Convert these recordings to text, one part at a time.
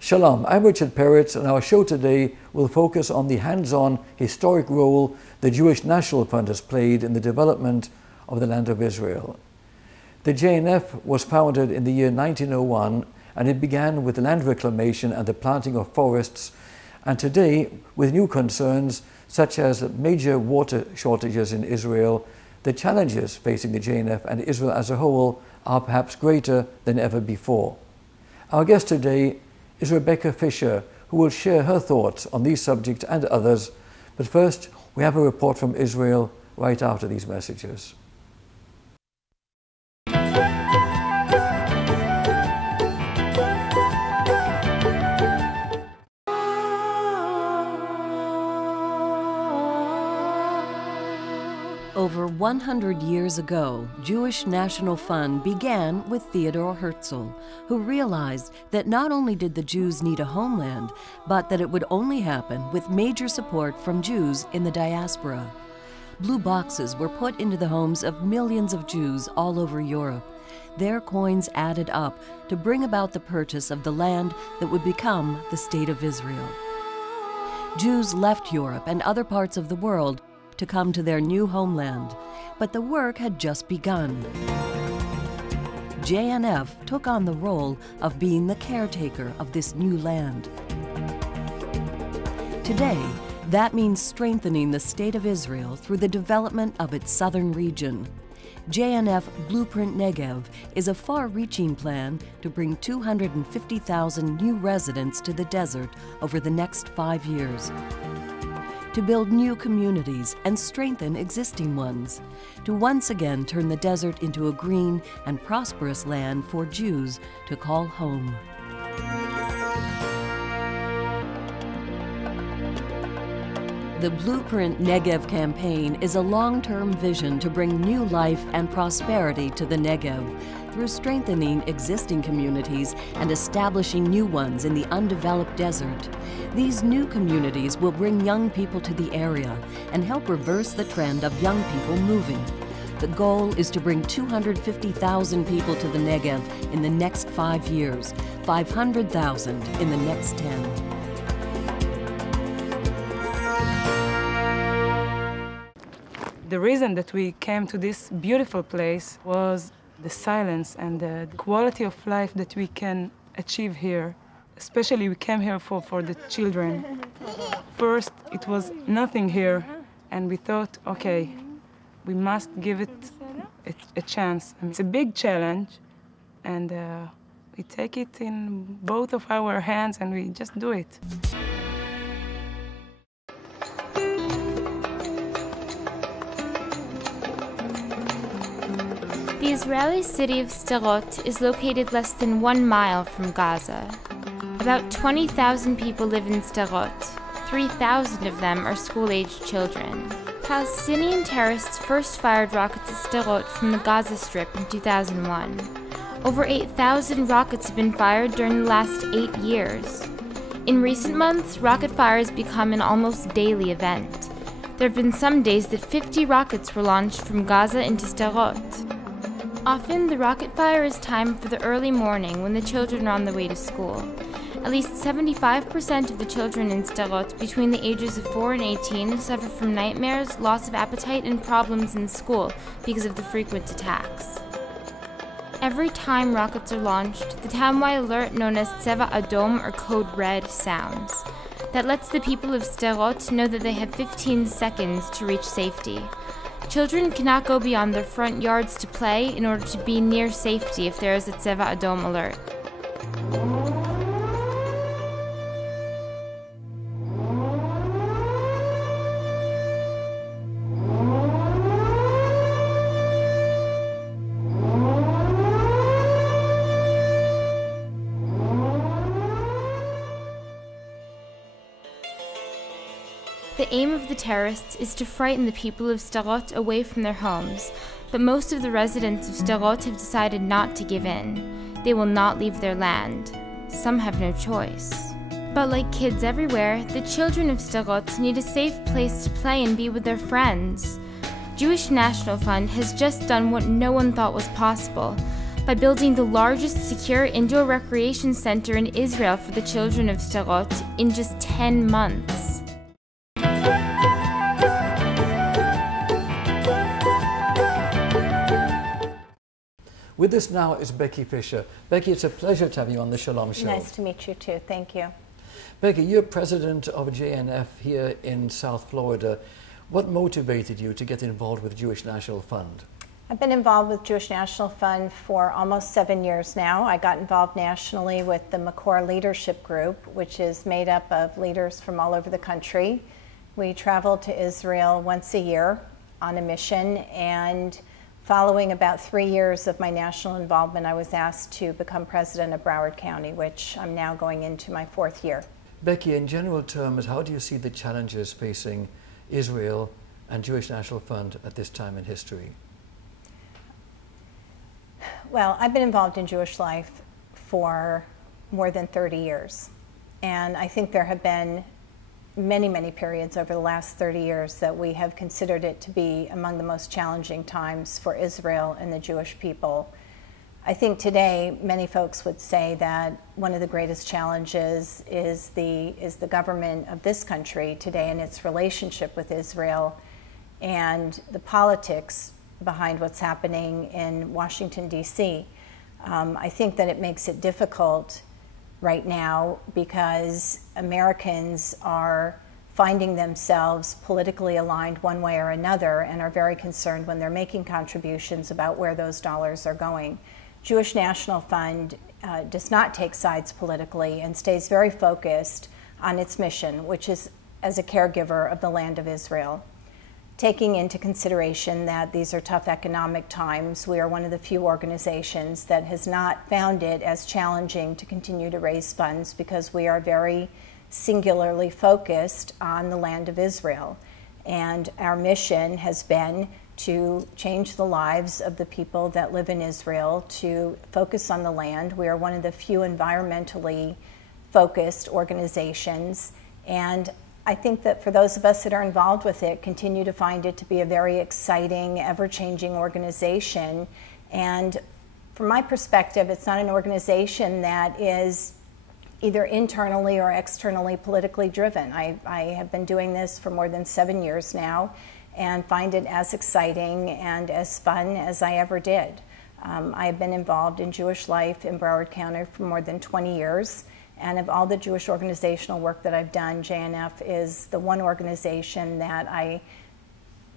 Shalom, I'm Richard Peritz, and our show today will focus on the hands-on historic role the Jewish National Fund has played in the development of the land of Israel. The JNF was founded in the year 1901, and it began with land reclamation and the planting of forests, and today, with new concerns such as major water shortages in Israel, the challenges facing the JNF and Israel as a whole are perhaps greater than ever before. Our guest today is Beckie Fischer, who will share her thoughts on these subjects and others. But first, we have a report from Israel right after these messages. Over 100 years ago, Jewish National Fund began with Theodor Herzl, who realized that not only did the Jews need a homeland, but that it would only happen with major support from Jews in the diaspora. Blue boxes were put into the homes of millions of Jews all over Europe. Their coins added up to bring about the purchase of the land that would become the State of Israel. Jews left Europe and other parts of the world to come to their new homeland, but the work had just begun. JNF took on the role of being the caretaker of this new land. Today, that means strengthening the State of Israel through the development of its southern region. JNF Blueprint Negev is a far-reaching plan to bring 250,000 new residents to the desert over the next 5 years, to build new communities and strengthen existing ones, to once again turn the desert into a green and prosperous land for Jews to call home. The Blueprint Negev campaign is a long-term vision to bring new life and prosperity to the Negev through strengthening existing communities and establishing new ones in the undeveloped desert. These new communities will bring young people to the area and help reverse the trend of young people moving. The goal is to bring 250,000 people to the Negev in the next 5 years, 500,000 in the next 10. The reason that we came to this beautiful place was the silence and the quality of life that we can achieve here. Especially we came here for the children. First, it was nothing here, and we thought, okay, we must give it a chance. It's a big challenge, and we take it in both of our hands and we just do it. The Israeli city of Sderot is located less than 1 mile from Gaza. About 20,000 people live in Sderot. 3,000 of them are school-aged children. Palestinian terrorists first fired rockets at Sderot from the Gaza Strip in 2001. Over 8,000 rockets have been fired during the last 8 years. In recent months, rocket fire has become an almost daily event. There have been some days that 50 rockets were launched from Gaza into Sderot. Often, the rocket fire is timed for the early morning when the children are on the way to school. At least 75% of the children in Sderot between the ages of 4 and 18 suffer from nightmares, loss of appetite, and problems in school because of the frequent attacks. Every time rockets are launched, the town-wide alert known as Tseva Adom or Code Red sounds. That lets the people of Sderot know that they have 15 seconds to reach safety. Children cannot go beyond their front yards to play in order to be near safety if there is a Tseva Adom alert. The aim of the terrorists is to frighten the people of Sderot away from their homes but most of the residents of Sderot have decided not to give in. They will not leave their land. Some have no choice. But like kids everywhere, the children of Sderot need a safe place to play and be with their friends. Jewish National Fund has just done what no one thought was possible by building the largest secure indoor recreation center in Israel for the children of Sderot in just 10 months. With us now is Beckie Fischer. Beckie, it's a pleasure to have you on the Shalom Show. Nice to meet you too. Thank you. Beckie, you're president of JNF here in South Florida. What motivated you to get involved with Jewish National Fund? I've been involved with Jewish National Fund for almost 7 years now. I got involved nationally with the Makor Leadership Group, which is made up of leaders from all over the country. We travel to Israel once a year on a mission, and following about 3 years of my national involvement, I was asked to become president of Broward County, which I'm now going into my 4th year. Beckie, in general terms, how do you see the challenges facing Israel and Jewish National Fund at this time in history? Well, I've been involved in Jewish life for more than 30 years. And I think there have been many, many periods over the last 30 years that we have considered it to be among the most challenging times for Israel and the Jewish people. I think today many folks would say that one of the greatest challenges is the government of this country today and its relationship with Israel and the politics behind what's happening in Washington, D.C. I think that it makes it difficult right now because Americans are finding themselves politically aligned one way or another and are very concerned when they're making contributions about where those dollars are going. Jewish National Fund does not take sides politically and stays very focused on its mission, which is as a caregiver of the land of Israel. Taking into consideration that these are tough economic times, we are one of the few organizations that has not found it as challenging to continue to raise funds because we are very singularly focused on the land of Israel. And our mission has been to change the lives of the people that live in Israel, to focus on the land. We are one of the few environmentally focused organizations, and I think that for those of us that are involved with it, continue to find it to be a very exciting, ever-changing organization. And from my perspective, it's not an organization that is either internally or externally politically driven. I have been doing this for more than 7 years now and find it as exciting and as fun as I ever did. I have been involved in Jewish life in Broward County for more than 20 years. And of all the Jewish organizational work that I've done, JNF is the one organization that I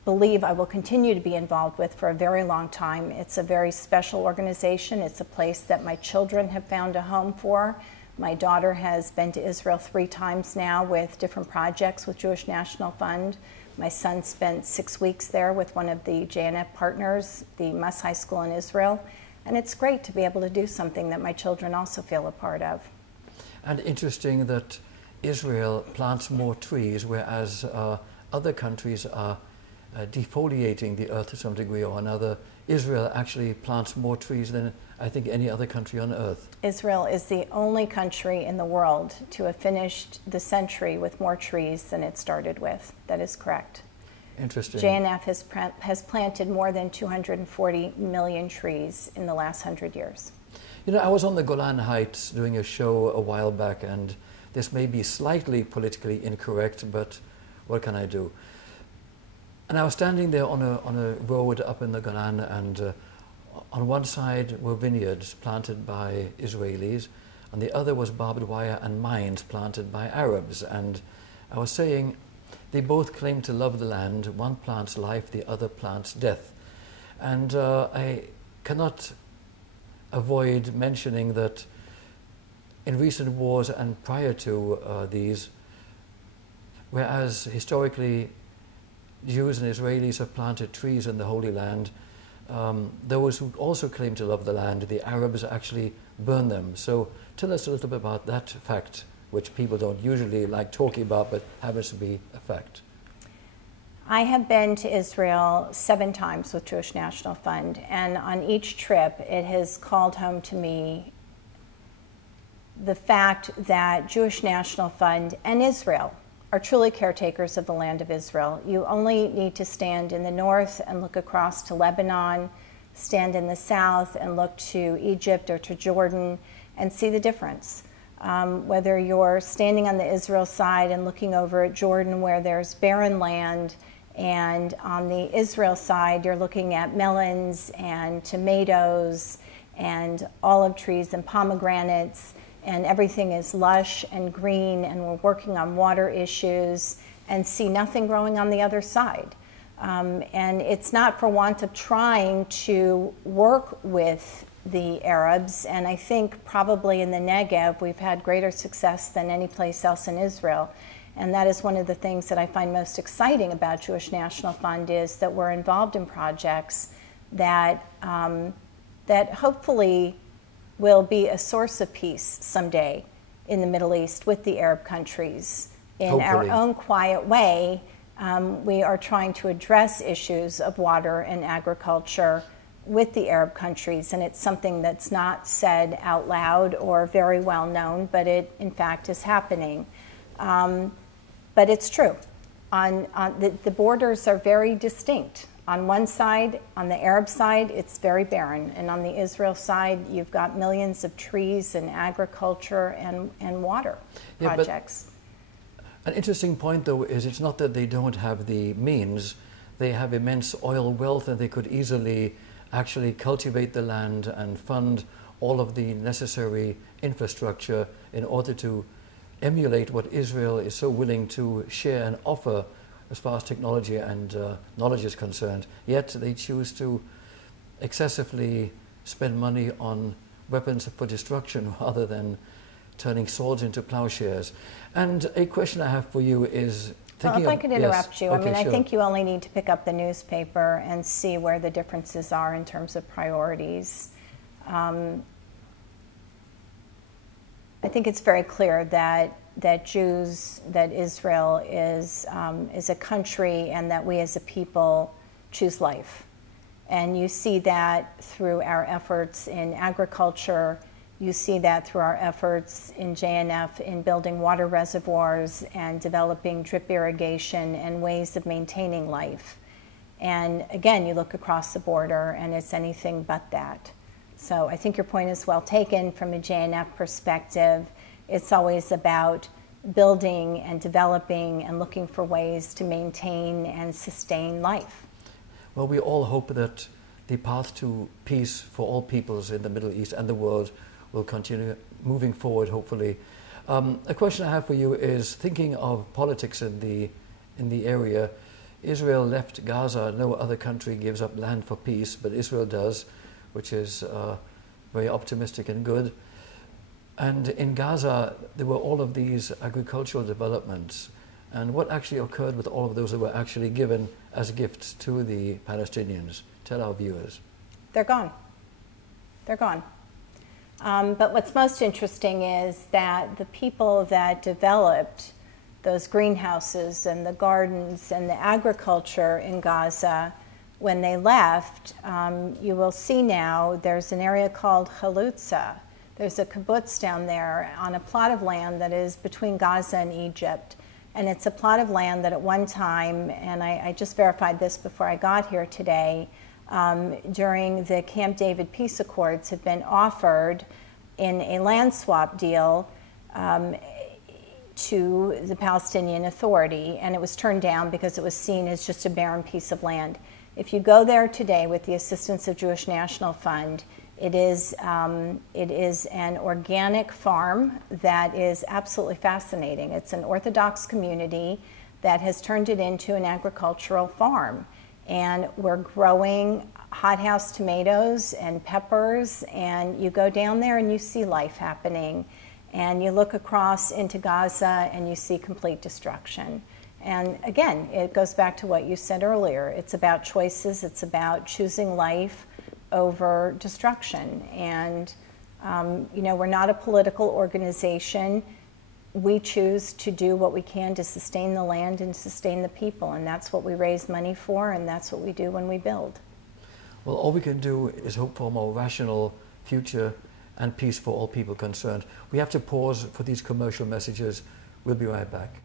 believe I will continue to be involved with for a very long time. It's a very special organization. It's a place that my children have found a home for. My daughter has been to Israel 3 times now with different projects with Jewish National Fund. My son spent 6 weeks there with one of the JNF partners, the Mas High School in Israel. And it's great to be able to do something that my children also feel a part of. And interesting that Israel plants more trees, whereas other countries are defoliating the earth to some degree or another. Israel actually plants more trees than I think any other country on earth. Israel is the only country in the world to have finished the century with more trees than it started with. That is correct. Interesting. JNF has planted more than 240 million trees in the last 100 years. You know, I was on the Golan Heights doing a show a while back, and this may be slightly politically incorrect, but what can I do? And I was standing there on a road up in the Golan, and on one side were vineyards planted by Israelis, and the other was barbed wire and mines planted by Arabs. And I was saying, they both claim to love the land. One plants life, the other plants death. And I cannot avoid mentioning that in recent wars and prior to these, whereas historically Jews and Israelis have planted trees in the Holy Land, those who also claim to love the land, the Arabs actually burn them. So tell us a little bit about that fact, which people don't usually like talking about, but happens to be a fact. I have been to Israel 7 times with Jewish National Fund, and on each trip it has called home to me the fact that Jewish National Fund and Israel are truly caretakers of the land of Israel. You only need to stand in the north and look across to Lebanon, stand in the south and look to Egypt or to Jordan and see the difference. Whether you're standing on the Israel side and looking over at Jordan where there's barren land, and on the Israel side you're looking at melons and tomatoes and olive trees and pomegranates, and everything is lush and green, and we're working on water issues, and see nothing growing on the other side. And it's not for want of trying to work with the Arabs, and I think probably in the Negev we've had greater success than any place else in Israel. And that is one of the things that I find most exciting about Jewish National Fund, is that we're involved in projects that, that hopefully will be a source of peace someday in the Middle East with the Arab countries. In our own quiet way, we are trying to address issues of water and agriculture with the Arab countries, and it's something that's not said out loud or very well known, but it in fact is happening. But it's true. The borders are very distinct. On one side, on the Arab side, it's very barren, and on the Israel side, you've got millions of trees and agriculture and water projects. But an interesting point, though, is it's not that they don't have the means. They have immense oil wealth, and they could easily actually cultivate the land and fund all of the necessary infrastructure in order to emulate what Israel is so willing to share and offer as far as technology and knowledge is concerned. Yet they choose to excessively spend money on weapons for destruction rather than turning swords into plowshares. And a question I have for you is, well, if I could interrupt you, okay, I mean, sure. I think you only need to pick up the newspaper and see where the differences are in terms of priorities. I think it's very clear that Israel is a country, and that we as a people choose life. And you see that through our efforts in agriculture. You see that through our efforts in JNF in building water reservoirs and developing drip irrigation and ways of maintaining life. And again, you look across the border and it's anything but that. So I think your point is well taken from a JNF perspective. It's always about building and developing and looking for ways to maintain and sustain life. Well, we all hope that the path to peace for all peoples in the Middle East and the world will continue moving forward, hopefully. A question I have for you is, thinking of politics in the area, Israel left Gaza. No other country gives up land for peace, but Israel does, which is very optimistic and good. And in Gaza, there were all of these agricultural developments. And what actually occurred with all of those that were actually given as gifts to the Palestinians? Tell our viewers. They're gone. They're gone. But what's most interesting is that the people that developed those greenhouses and the gardens and the agriculture in Gaza, when they left, you will see now there's an area called Chalutza. There's a kibbutz down there on a plot of land that is between Gaza and Egypt. And it's a plot of land that at one time, and I just verified this before I got here today, during the Camp David peace accords had been offered in a land swap deal to the Palestinian Authority, and it was turned down because it was seen as just a barren piece of land. If you go there today with the assistance of Jewish National Fund, it is an organic farm that is absolutely fascinating. It's an Orthodox community that has turned it into an agricultural farm. And we're growing hothouse tomatoes and peppers, and you go down there and you see life happening. And you look across into Gaza and you see complete destruction. And again, it goes back to what you said earlier. It's about choices. It's about choosing life over destruction. And, you know, we're not a political organization. we choose to do what we can to sustain the land and sustain the people, and that's what we raise money for, and that's what we do when we build. Well, all we can do is hope for a more rational future and peace for all people concerned. We have to pause for these commercial messages. We'll be right back.